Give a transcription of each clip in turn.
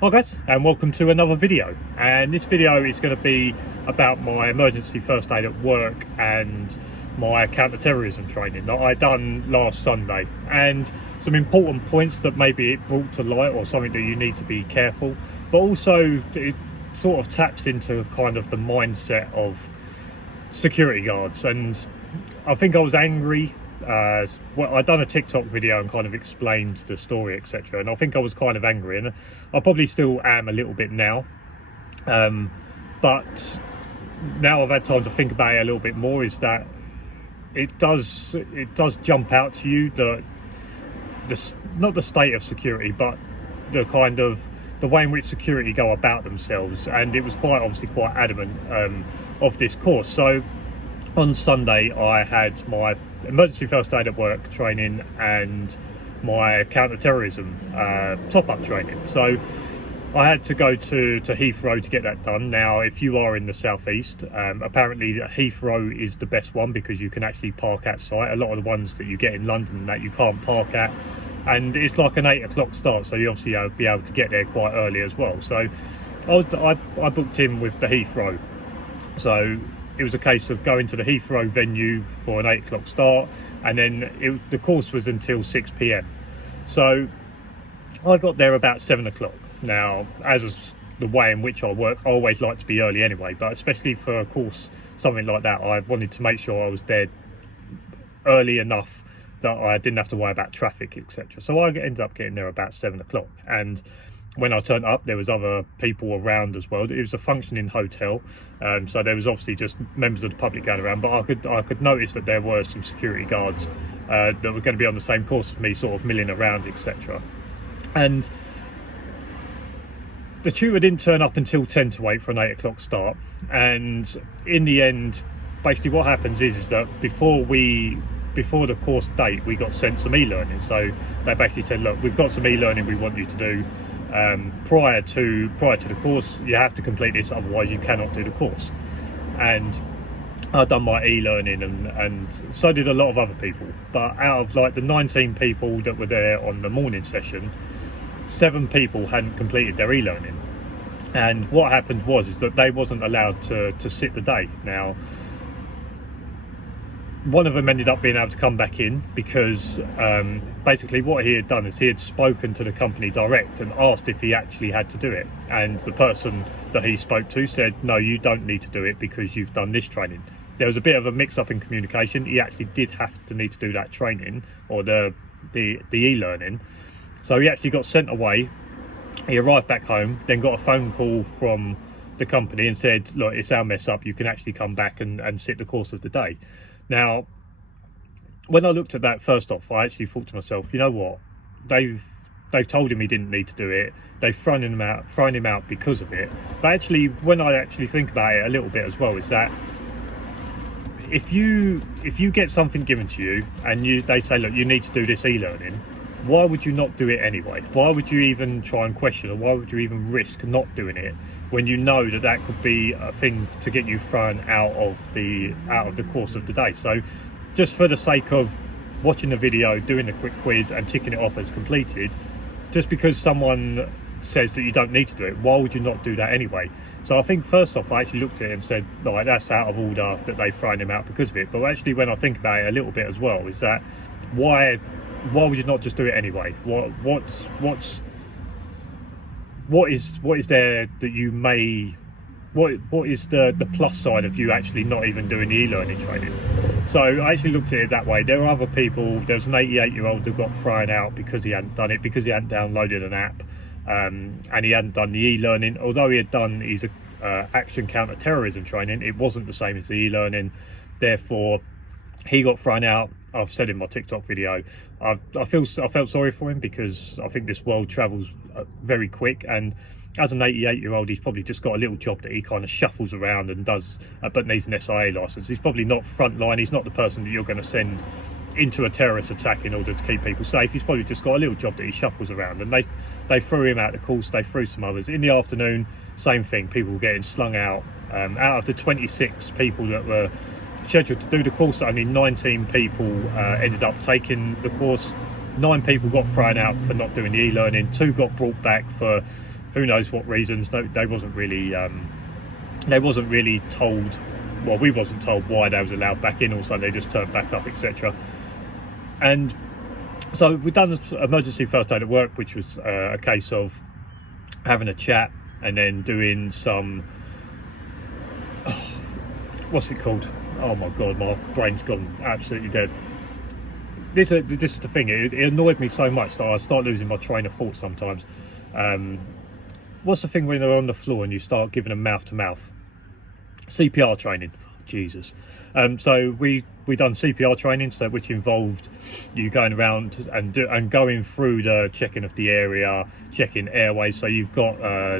Hi guys, and welcome to another video. And this video is going to be about my emergency first aid at work and my counter-terrorism training that I done last Sunday, and some important points that maybe it brought to light or something that you need to be careful, but also it sort of taps into kind of the mindset of security guards. And I think I was angry. Well, I'd done a TikTok video and kind of explained the story, etc. And I think I was kind of angry, and I probably still am a little bit now. But now I've had time to think about it a little bit more, is that it does jump out to you the not the state of security, but the kind of the way in which security go about themselves. And it was obviously quite adamant of this course. So on Sunday I had my emergency first aid at work training and my counter-terrorism top-up training. So I had to go to Heathrow to get that done. Now, if you are in the southeast, apparently Heathrow is the best one because you can actually park at site. A lot of the ones that you get in London that you can't park at, and it's like an 8 o'clock start, so you obviously be able to get there quite early as well. So I booked in with the Heathrow. So it was a case of going to the Heathrow venue for an 8 o'clock start, and then the course was until 6 p.m. So I got there about 7 o'clock. Now, as is the way in which I work, I always like to be early anyway, but especially for a course, something like that, I wanted to make sure I was there early enough that I didn't have to worry about traffic, etc. So I ended up getting there about 7 o'clock. And when I turned up, there was other people around as well. It was a functioning hotel, so there was obviously just members of the public going around, but I could notice that there were some security guards that were going to be on the same course as me, sort of milling around, etc. And the tutor didn't turn up until 10 to 8 for an 8 o'clock start. And in the end, basically what happens is that before the course date, we got sent some e-learning. So they basically said, look, we've got some e-learning we want you to do. Prior to the course, you have to complete this, otherwise you cannot do the course. And I've done my e-learning, and so did a lot of other people. But out of like the 19 people that were there on the morning session, 7 people hadn't completed their e-learning. And what happened was that they wasn't allowed to sit the day. Now, one of them ended up being able to come back in because basically what he had done is he had spoken to the company direct and asked if he actually had to do it. And the person that he spoke to said, no, you don't need to do it because you've done this training. There was a bit of a mix-up in communication. He actually did have to need to do that training, or the e-learning. So he actually got sent away. He arrived back home, then got a phone call from the company and said, look, it's our mess up, you can actually come back and sit the course of the day. Now, when I looked at that, first off, I actually thought to myself, you know what, they've told him he didn't need to do it, they've thrown him out because of it. But actually, when I actually think about it a little bit as well, is that if you get something given to you and they say, look, you need to do this e-learning, why would you not do it anyway? Why would you even try and question, or why would you even risk not doing it when you know that could be a thing to get you thrown out of the course of the day? So just for the sake of watching the video, doing the quick quiz and ticking it off as completed, just because someone says that you don't need to do it, why would you not do that anyway? So I think first off, I actually looked at it and said, like, that's out of order that they've thrown him out because of it. But actually, when I think about it a little bit as well, is that why would you not just do it anyway? What is there that you may, what is the plus side of you actually not even doing the e-learning training? So I actually looked at it that way. There are other people. There was an 88-year-old that got thrown out because he hadn't done it, because he hadn't downloaded an app, and he hadn't done the e-learning. Although he had done his action counter-terrorism training, it wasn't the same as the e-learning. Therefore, he got thrown out. I've said in my TikTok video, I felt sorry for him, because I think this world travels very quick, and as an 88-year-old, he's probably just got a little job that he kind of shuffles around and does, but needs an SIA license. He's probably not frontline. He's not the person that you're going to send into a terrorist attack in order to keep people safe. He's probably just got a little job that he shuffles around, and they threw him out of the course. They threw some others in the afternoon. Same thing. People were getting slung out. Out of the 26 people that were scheduled to do the course, only 19 people ended up taking the course. 9 people got thrown out for not doing the e-learning. 2 got brought back for who knows what reasons. They wasn't really told. Well, we wasn't told why they was allowed back in. Also, they just turned back up, etc. And so we've done emergency first aid at work, which was a case of having a chat and then doing some. What's it called? Oh my god, my brain's gone absolutely dead. This is the thing. It annoyed me so much that I start losing my train of thought sometimes. What's the thing when they're on the floor and you start giving them mouth to mouth? CPR training. Jesus. So we done CPR training, so which involved you going around and going through the checking of the area, checking airways. So you've got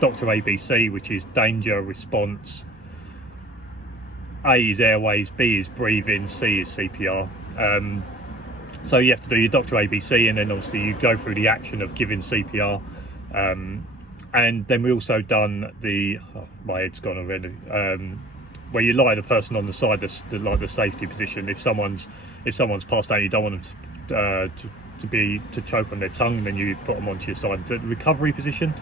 Dr. ABC, which is danger response. A is airways, B is breathing, C is CPR. So you have to do your Dr. ABC, and then obviously you go through the action of giving CPR. And then we also done my head's gone already. Where you lie the person on the side, the safety position. If someone's passed out, you don't want them to choke on their tongue, and then you put them onto your side. The recovery position.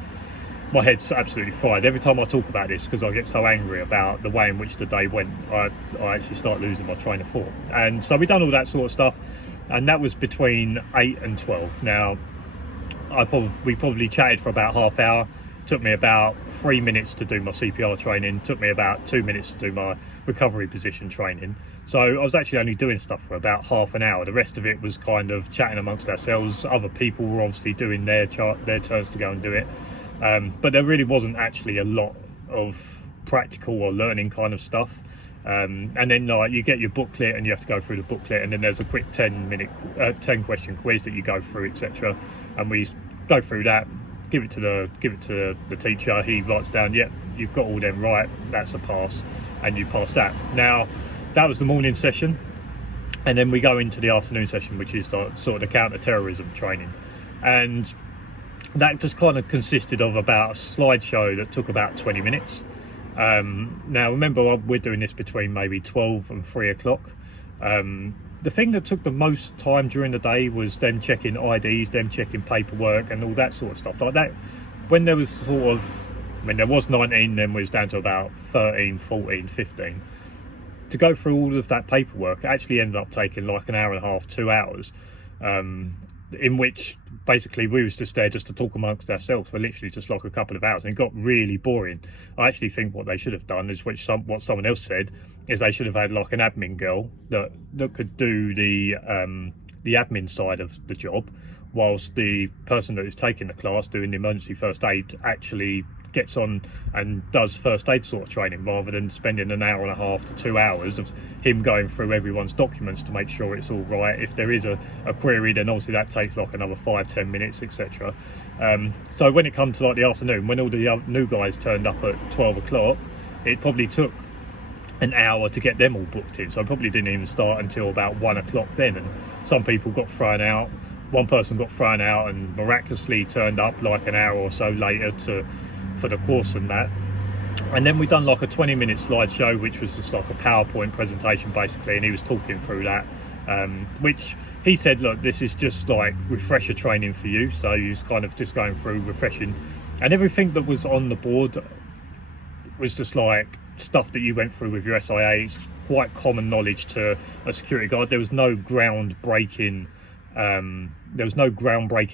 My head's absolutely fried every time I talk about this, because I get so angry about the way in which the day went. I actually start losing my train of thought. And so we done all that sort of stuff, and that was between 8 and 12. Now, we probably chatted for about half hour. Took me about 3 minutes to do my CPR training. Took me about 2 minutes to do my recovery position training. So I was actually only doing stuff for about half an hour. The rest of it was kind of chatting amongst ourselves. Other people were obviously doing their turns to go and do it. But there really wasn't actually a lot of practical or learning kind of stuff. And then you get your booklet and you have to go through the booklet, and then there's a quick 10 question quiz that you go through, etc. And we go through that, give it to the teacher. He writes down, yep, you've got all them right, that's a pass, and you pass that. Now, that was the morning session, and then we go into the afternoon session, which is sort of the counter-terrorism training. And that just kind of consisted of about a slideshow that took about 20 minutes. Now, remember, we're doing this between maybe 12 and 3 o'clock. The thing that took the most time during the day was them checking IDs, them checking paperwork and all that sort of stuff like that. When there was 19, then we was down to about 13, 14, 15. To go through all of that paperwork actually ended up taking like an hour and a half, 2 hours, in which basically we was just there just to talk amongst ourselves for literally just like a couple of hours, and it got really boring. I actually think what they should have done is what someone else said, is they should have had like an admin girl that could do the admin side of the job, whilst the person that is taking the class doing the emergency first aid actually gets on and does first aid sort of training, rather than spending an hour and a half to 2 hours of him going through everyone's documents to make sure it's all right. If there is a query, then obviously that takes like another 5-10 minutes, etc. So when it comes to like the afternoon, when all the new guys turned up at 12 o'clock, it probably took an hour to get them all booked in. So I probably didn't even start until about 1 o'clock then, and some people got thrown out. One person got thrown out and miraculously turned up like an hour or so later for the course and that. And then we done like a 20-minute slideshow, which was just like a PowerPoint presentation basically, and he was talking through that, which he said, look, this is just like refresher training for you. So he was kind of just going through refreshing, and everything that was on the board was just like stuff that you went through with your SIA. It's quite common knowledge to a security guard. There was no groundbreaking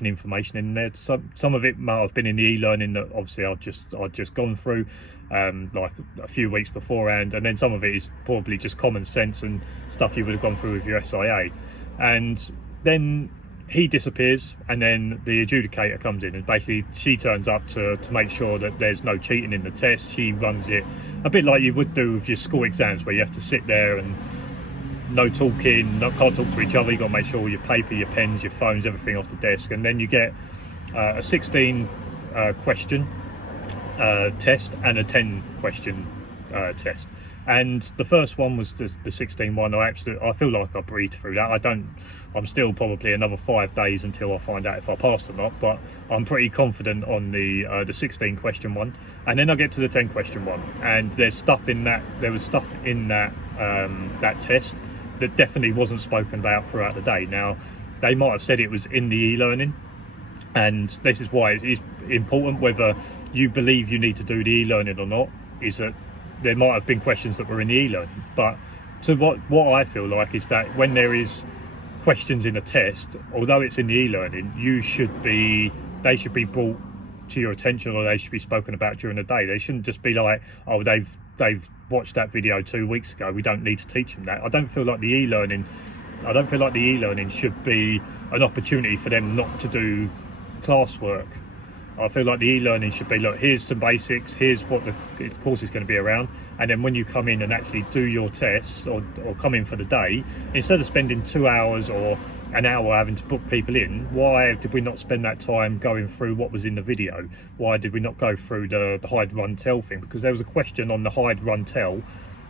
information in there. Some of it might have been in the e-learning that obviously I'd just gone through like a few weeks beforehand, and then some of it is probably just common sense and stuff you would have gone through with your SIA. And then he disappears, and then the adjudicator comes in, and basically she turns up to make sure that there's no cheating in the test. She runs it a bit like you would do with your school exams, where you have to sit there and no talking, can't talk to each other. You got to make sure all your paper, your pens, your phones, everything off the desk. And then you get a 16 question test and a 10 question test. And the first one was the 16 one. I feel like I breathed through that. I'm still probably another 5 days until I find out if I passed or not, but I'm pretty confident on the 16 question one. And then I get to the 10 question one, and there was stuff in that that test that definitely wasn't spoken about throughout the day. Now, they might have said it was in the e-learning, and this is why it is important whether you believe you need to do the e-learning or not is that there might have been questions that were in the e-learning, but to what I feel like is that when there is questions in a test, although it's in the e-learning, they should be brought to your attention, or they should be spoken about during the day. They shouldn't just be like, oh, they've watched that video 2 weeks ago, we don't need to teach them that. I don't feel like the e-learning should be an opportunity for them not to do classwork. I feel like the e-learning should be, look, here's some basics, here's what the course is going to be around, and then when you come in and actually do your tests or come in for the day, instead of spending 2 hours or an hour having to book people in, why did we not spend that time going through what was in the video? Why did we not go through the hide, run, tell thing? Because there was a question on the hide, run, tell,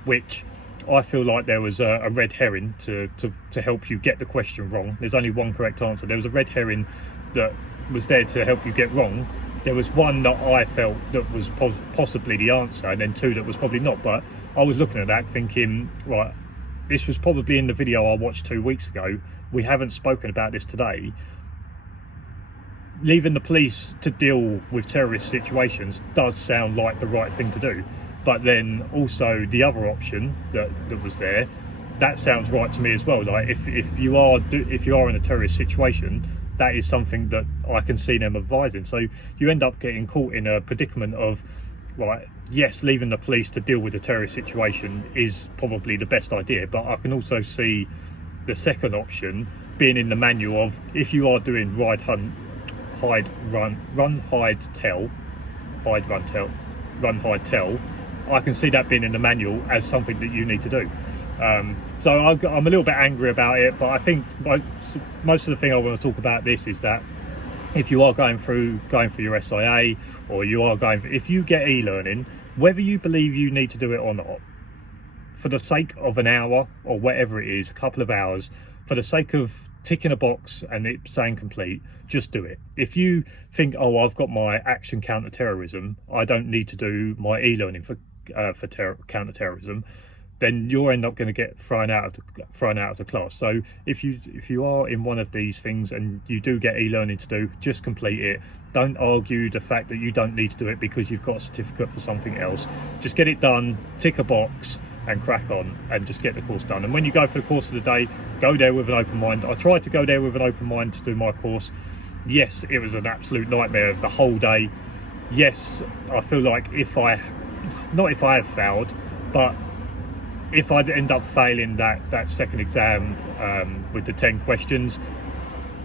which I feel like there was a red herring to help you get the question wrong. There's only one correct answer. There was a red herring that was there to help you get wrong. There was one that I felt that was possibly the answer, and then two that was probably not. But I was looking at that thinking, right, this was probably in the video I watched 2 weeks ago. We haven't spoken about this today. Leaving the police to deal with terrorist situations does sound like the right thing to do, but then also the other option that was there, that sounds right to me as well. Like if you are in a terrorist situation, that is something that I can see them advising. So you end up getting caught in a predicament of, right, yes, leaving the police to deal with the terrorist situation is probably the best idea, but I can also see the second option being in the manual of, if you are doing ride, hunt, hide, run, hide, tell, hide, run, tell, run, hide, tell, I can see that being in the manual as something that you need to do. So I'm a little bit angry about it, but I think most of the thing I want to talk about this is that if you are going for your SIA, or you are if you get e-learning, whether you believe you need to do it or not, for the sake of an hour or whatever it is, a couple of hours, for the sake of ticking a box and it saying complete, just do it. If you think, oh, I've got my action counter-terrorism, I don't need to do my e-learning for counter-terrorism, then you'll end up going to get thrown out of the class. So if you are in one of these things and you do get e-learning to do, just complete it. Don't argue the fact that you don't need to do it because you've got a certificate for something else. Just get it done, tick a box, and crack on, and just get the course done. And when you go for the course of the day, go there with an open mind. I tried to go there with an open mind to do my course. Yes, it was an absolute nightmare of the whole day. Yes, I feel like not if I have failed, but if I'd end up failing that second exam with the 10 questions,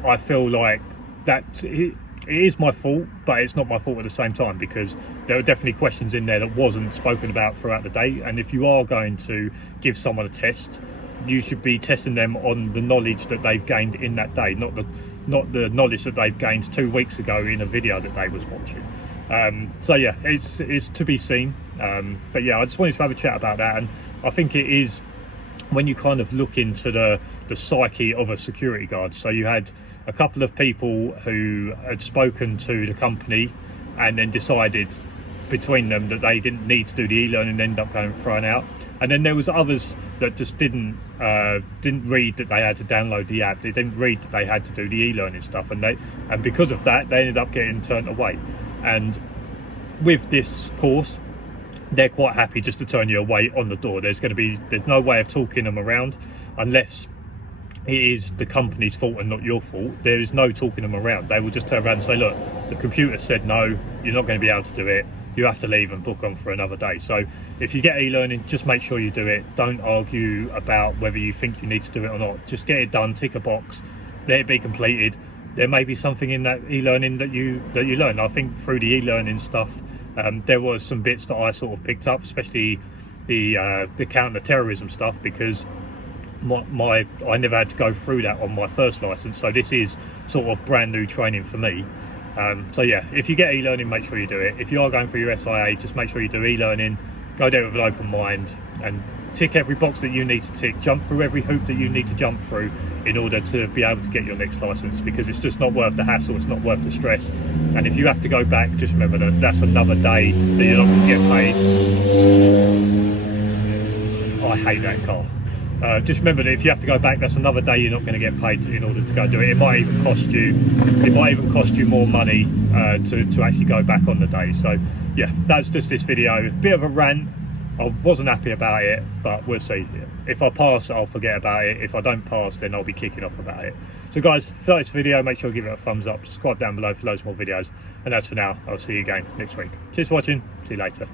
I feel like that it is my fault, but it's not my fault at the same time, because there are definitely questions in there that wasn't spoken about throughout the day. And if you are going to give someone a test, you should be testing them on the knowledge that they've gained in that day, not the knowledge that they've gained 2 weeks ago in a video that they was watching. So yeah, it's to be seen. But yeah, I just wanted to have a chat about that. And I think it is, when you kind of look into the psyche of a security guard. So you had a couple of people who had spoken to the company and then decided between them that they didn't need to do the e-learning and ended up going thrown out. And then there was others that just didn't read that they had to download the app. They didn't read that they had to do the e-learning stuff, and because of that, they ended up getting turned away. And with this course, they're quite happy just to turn you away on the door. There's no way of talking them around, unless it is the company's fault and not your fault. There is no talking them around. They will just turn around and say, look, the computer said no, you're not going to be able to do it, you have to leave and book on for another day. So if you get e-learning, just make sure you do it. Don't argue about whether you think you need to do it or not. Just get it done, tick a box, let it be completed. There may be something in that e-learning that you learn. I think through the e-learning stuff, there was some bits that I sort of picked up, especially the counter-terrorism stuff, because I never had to go through that on my first license. So this is sort of brand new training for me. So yeah, if you get e-learning, make sure you do it. If you are going for your SIA, just make sure you do e-learning. Go there with an open mind and tick every box that you need to tick. Jump through every hoop that you need to jump through in order to be able to get your next license, because it's just not worth the hassle, it's not worth the stress. And if you have to go back, just remember that that's another day that you're not going to get paid. I hate that car. Just remember that if you have to go back, that's another day you're not going to get paid in order to go do it. It might even cost you more money to actually go back on the day. So yeah, that's just this video. A bit of a rant. I wasn't happy about it, but we'll see. If I pass, I'll forget about it. If I don't pass, then I'll be kicking off about it. So guys, if you like this video, make sure to give it a thumbs up, subscribe down below for loads more videos, and that's for now. I'll see you again next week. Cheers for watching, see you later,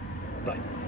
bye.